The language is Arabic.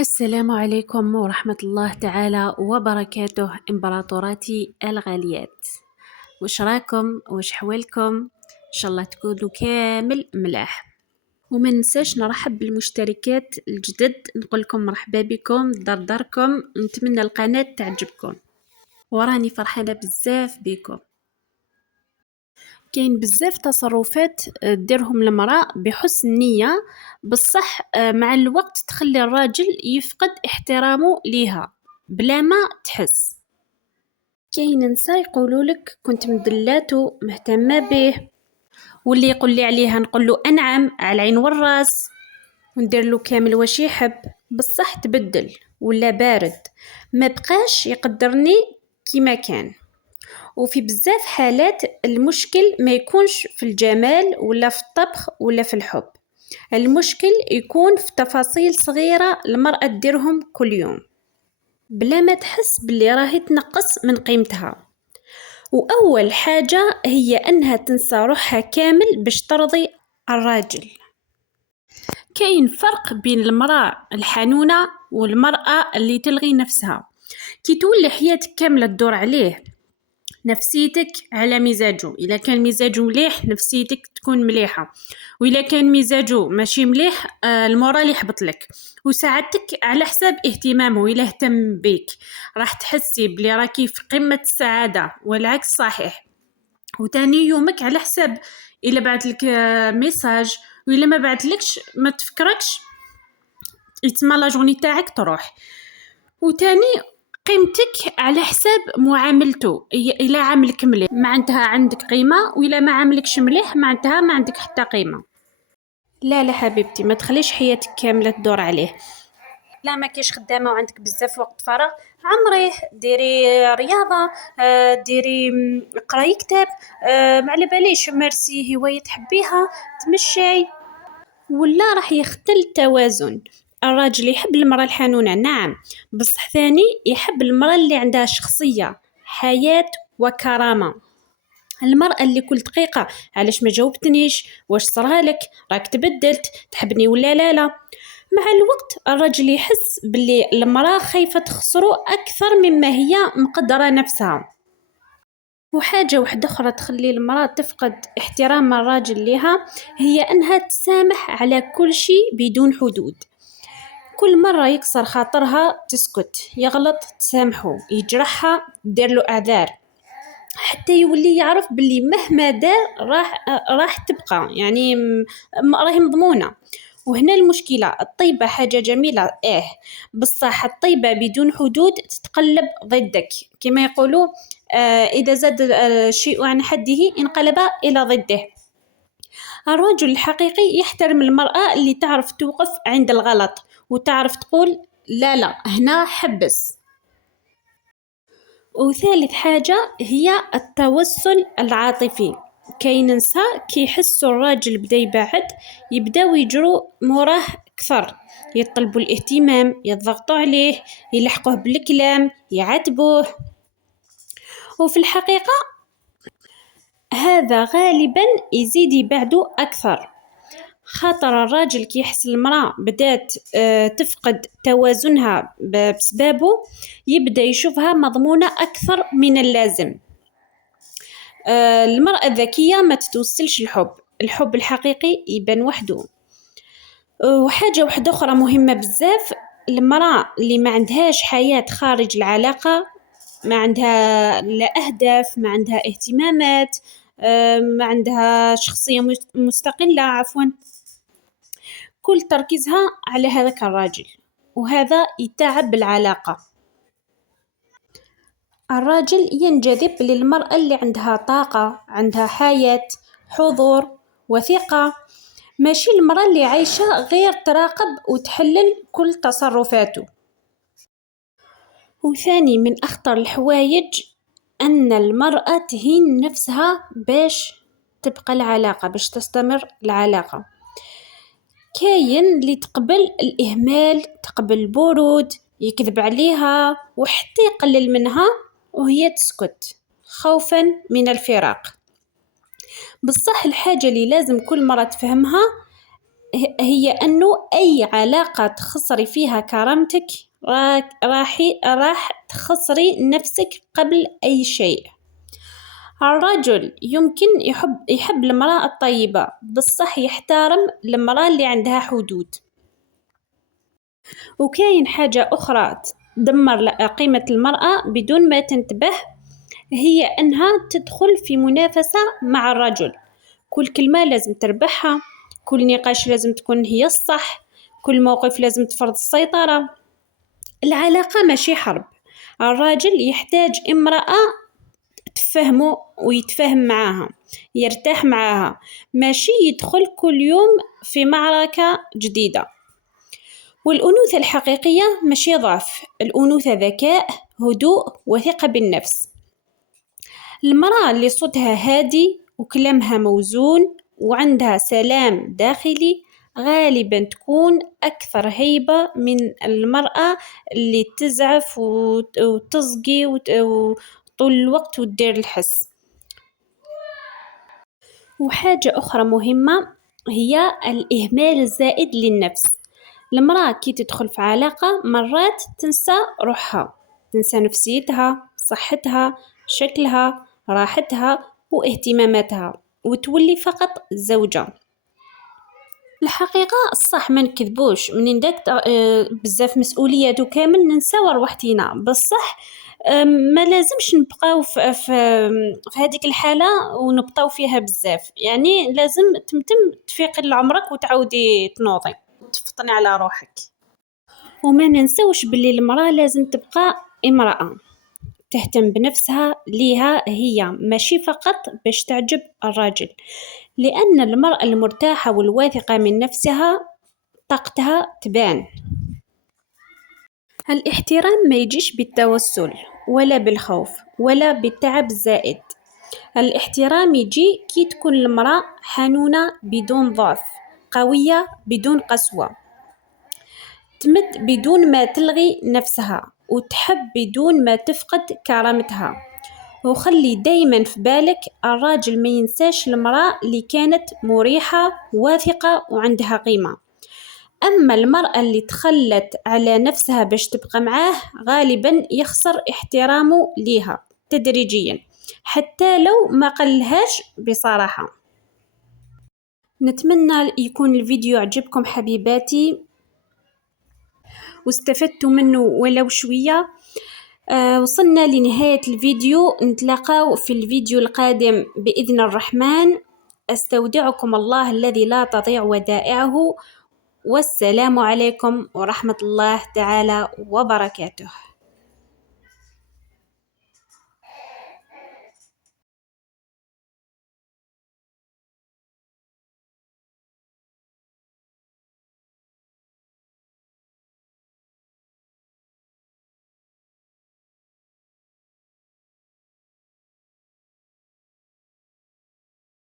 السلام عليكم ورحمة الله تعالى وبركاته إمبراطوراتي الغاليات. وش راكم وش حوالكم؟ إن شاء الله تكونوا كامل ملاح. وما ننساش نرحب بالمشتركات الجدد، نقولكم مرحبا بكم داركم، نتمنى القناة تعجبكم وراني فرحانة بزاف بكم. كاين بزاف تصرفات ديرهم المرأة بحسن نية، بصح مع الوقت تخلي الراجل يفقد احترامه ليها بلا ما تحس. كاين نساء يقولولك كنت مدلاتو مهتمة به، واللي يقول لي عليها نقول له أنعم على العين والراس وندير له كامل واش يحب، بصح تبدل ولا بارد، ما بقاش يقدرني كيما كان. وفي بزاف حالات المشكل ما يكونش في الجمال ولا في الطبخ ولا في الحب، المشكل يكون في تفاصيل صغيرة المرأة تديرهم كل يوم بلا ما تحس باللي راهي تنقص من قيمتها. وأول حاجة هي أنها تنسى روحها كامل باش ترضي الراجل. كاين فرق بين المرأة الحنونة والمرأة اللي تلغي نفسها. كي تولي حياتك كاملة تدور عليه، نفسيتك على مزاجه، إذا كان مزاجه مليح نفسيتك تكون مليحة، وإذا كان مزاجه ماشي مليح المورال يحبط لك، وسعادتك على حساب اهتمامه. إلا اهتم بيك راح تحسي بلي راكي في قمة السعادة، والعكس صحيح. وتاني يومك على حساب إلا بعت لك ميساج، وإلا ما بعت لكش ما تفكركش، يتسمى لا جورني تاعك تروح. وتاني قيمتك على حساب معاملته، إلا عاملك مليح معناتها عندك قيمة، وإلا ما عاملكش مليح معناتها ما عندك حتى قيمة. لا حبيبتي، ما تخليش حياتك كاملة تدور عليه. لا ما كيش خدامة وعندك بزاف وقت فراغ، عمريه ديري رياضة، ديري قراي كتاب، معلى باليش مارسي هواية تحبيها، تمشي، ولا راح يختل التوازن. الراجل يحب المرأة الحنونة نعم، بصح ثاني يحب المرأة اللي عندها شخصية، حياة وكرامة. المرأة اللي كل دقيقة علاش ما جاوبتنيش، واش صرالك، راك تبدلت، تحبني ولا لا. مع الوقت الرجل يحس باللي المرأة خايفة تخسره أكثر مما هي مقدرة نفسها. وحاجة واحدة أخرى تخلي المرأة تفقد احترام الراجل لها، هي أنها تسامح على كل شيء بدون حدود. كل مرة يكسر خاطرها تسكت، يغلط تسامحه، يجرحها دير له أعذار، حتى يولي يعرف باللي مهما دار راح تبقى يعني راهي مضمونة. وهنا المشكلة، الطيبة حاجة جميلة بصح الطيبة بدون حدود تتقلب ضدك، كما يقولوا إذا زاد شيء عن حده انقلب إلى ضده. الرجل الحقيقي يحترم المرأة اللي تعرف توقف عند الغلط، وتعرف تقول لا هنا حبس. وثالث حاجة هي التوسل العاطفي. كاين نساء كي يحسوا الراجل بدا يبعد يبداو يجروا موراه كثر، يطلبوا الاهتمام، يضغطوا عليه، يلحقوه بالكلام، يعاتبوه. وفي الحقيقة هذا غالبا يزيد يبعدوا أكثر، خاطر الراجل كي يحس المرأة بدات تفقد توازنها بسبابه، يبدأ يشوفها مضمونة أكثر من اللازم. المرأة الذكية ما تتوسلش الحب الحقيقي يبان وحده. وحاجة واحدة أخرى مهمة بزاف، المرأة اللي ما عندهاش حياة خارج العلاقة، ما عندها لا أهداف، ما عندها اهتمامات، ما عندها شخصية مستقلة عفوا، كل تركيزها على هذاك الراجل، وهذا يتعب العلاقة. الراجل ينجذب للمرأة اللي عندها طاقة، عندها حياة، حضور وثقة، ماشي المرأة اللي عايشة غير تراقب وتحلل كل تصرفاته. وثاني من أخطر الحوايج أن المرأة تهين نفسها باش تبقى العلاقة، باش تستمر العلاقة. كاين اللي تقبل الإهمال، تقبل البرود، يكذب عليها وحتى يقلل منها وهي تسكت خوفا من الفراق. بصح الحاجة اللي لازم كل مرة تفهمها هي أنه أي علاقة تخسري فيها كرامتك راح تخسري نفسك قبل أي شيء. الرجل يمكن يحب المرأة الطيبة، بالصح يحترم المرأة اللي عندها حدود. وكاين حاجة أخرى تدمر قيمة المرأة بدون ما تنتبه، هي أنها تدخل في منافسة مع الرجل، كل كلمة لازم تربحها، كل نقاش لازم تكون هي الصح، كل موقف لازم تفرض السيطرة. العلاقة ماشي حرب، الراجل يحتاج امرأة تفهمه ويتفاهم معاها، يرتاح معاها، ماشي يدخل كل يوم في معركة جديدة. والأنوثة الحقيقية ماشي ضعف، الأنوثة ذكاء، هدوء، وثقة بالنفس. المرأة اللي صوتها هادي وكلامها موزون وعندها سلام داخلي غالبا تكون أكثر هيبة من المرأة اللي تزعف وتصقي طول الوقت وتدير الحس. وحاجة أخرى مهمة هي الإهمال الزائد للنفس. المرأة كي تدخل في علاقة مرات تنسى روحها، تنسى نفسيتها، صحتها، شكلها، راحتها واهتماماتها، وتولي فقط زوجة. الحقيقة الصح ما نكذبوش، من داك بزاف مسؤوليات وكامل ننساو روحتينا، بصح ما لازمش نبقاو في هذيك الحالة ونبقاو فيها بزاف، يعني لازم تمتم تفيقي لعمرك وتعودي تنوضي تفطني على روحك. وما ننساوش باللي المرأة لازم تبقى امرأة تهتم بنفسها ليها هي، ماشي فقط باش تعجب الراجل، لأن المرأة المرتاحة والواثقة من نفسها طاقتها تبان. الاحترام ما يجيش بالتوسل ولا بالخوف ولا بالتعب الزائد، الاحترام يجي كي تكون المرأة حنونة بدون ضعف، قوية بدون قسوة، تمد بدون ما تلغي نفسها، وتحب بدون ما تفقد كرامتها. وخلي دايما في بالك الراجل ما ينساش المرأة اللي كانت مريحة واثقة وعندها قيمة. أما المرأة اللي تخلت على نفسها باش تبقى معاه غالبا يخسر احترامه ليها تدريجيا حتى لو ما قلهاش بصراحة. نتمنى يكون الفيديو عجبكم حبيباتي واستفدتوا منه ولو شوية. وصلنا لنهاية الفيديو، نتلاقاو في الفيديو القادم بإذن الرحمن. أستودعكم الله الذي لا تضيع ودائعه، والسلام عليكم ورحمة الله تعالى وبركاته.